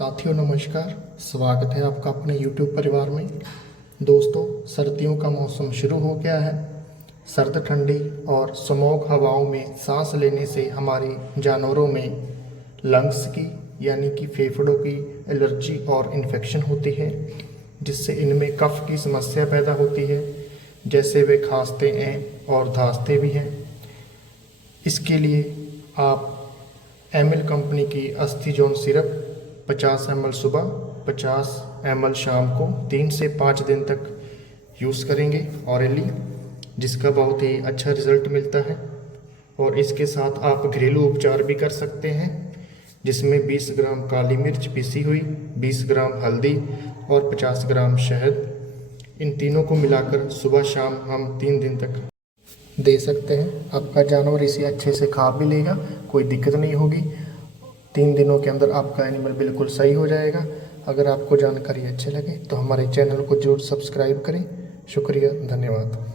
साथियों नमस्कार, स्वागत है आपका अपने YouTube परिवार में। दोस्तों, सर्दियों का मौसम शुरू हो गया है। सर्द ठंडी और स्मॉग हवाओं में सांस लेने से हमारे जानवरों में लंग्स की यानी कि फेफड़ों की एलर्जी और इन्फेक्शन होती है, जिससे इनमें कफ की समस्या पैदा होती है, जैसे वे खांसते हैं और धांसते भी हैं। इसके लिए आप एमिल कंपनी की अस्थिजोन सिरप 50 ml सुबह, 50 ml शाम को 3 से 5 दिन तक यूज़ करेंगे ऑरली, जिसका बहुत ही अच्छा रिज़ल्ट मिलता है। और इसके साथ आप घरेलू उपचार भी कर सकते हैं, जिसमें 20 ग्राम काली मिर्च पीसी हुई, 20 ग्राम हल्दी और 50 ग्राम शहद, इन तीनों को मिलाकर सुबह शाम हम 3 दिन तक दे सकते हैं। आपका जानवर इसे अच्छे से खा भी लेगा, कोई दिक्कत नहीं होगी। 3 दिनों के अंदर आपका एनिमल बिल्कुल सही हो जाएगा। अगर आपको जानकारी अच्छी लगे तो हमारे चैनल को जरूर सब्सक्राइब करें। शुक्रिया, धन्यवाद।